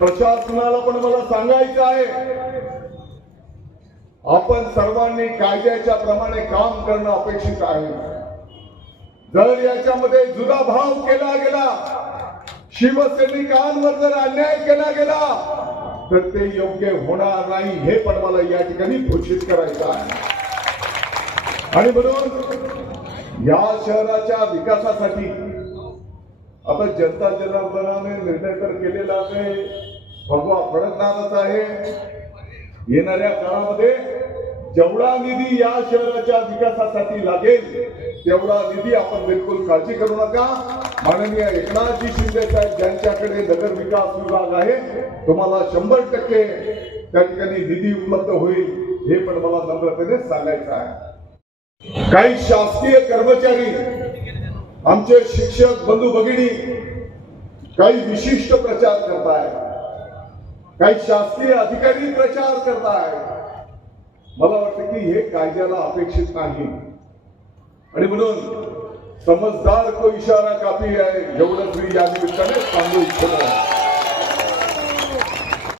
प्रशासनाला पण मला सांगायचं आहे. आपण सर्वांनी कायद्याच्या प्रमाणे काम करणं अपेक्षित आहे. जर याच्यामध्ये जुदा भाव केला गेला शिवसैनिकांवर जर अन्याय केला गेला तर ते योग्य होणार नाही हे पण मला या ठिकाणी घोषित करायचं आहे. आणि म्हणून या शहराच्या विकासासाठी आता जनता जनार्दनाने निर्णय तर केलेला आहे. भगवा फडकणारच आहे. येणाऱ्या काळामध्ये जेवढा निधी या शहराच्या विकासासाठी लागेल तेवढा निधी आपण बिलकुल काळजी करू नका. माननीय एकनाथजी शिंदे साहेब ज्यांच्याकडे नगर विकास विभाग आहे तुम्हाला शंभर टक्के त्या ठिकाणी निधी उपलब्ध होईल हे पण मला नम्रतेने सांगायचं आहे. काही शासकीय कर्मचारी आमचे शिक्षक बंधू भगिनी काही विशिष्ट प्रचार करताय काही शासकीय अधिकारी प्रचार करताय. मला वाटतं की हे कायद्याला अपेक्षित नाही. आणि म्हणून समजदार को इशारा काफी आहे एवढंच मी या निमित्ताने सांगू इच्छितो.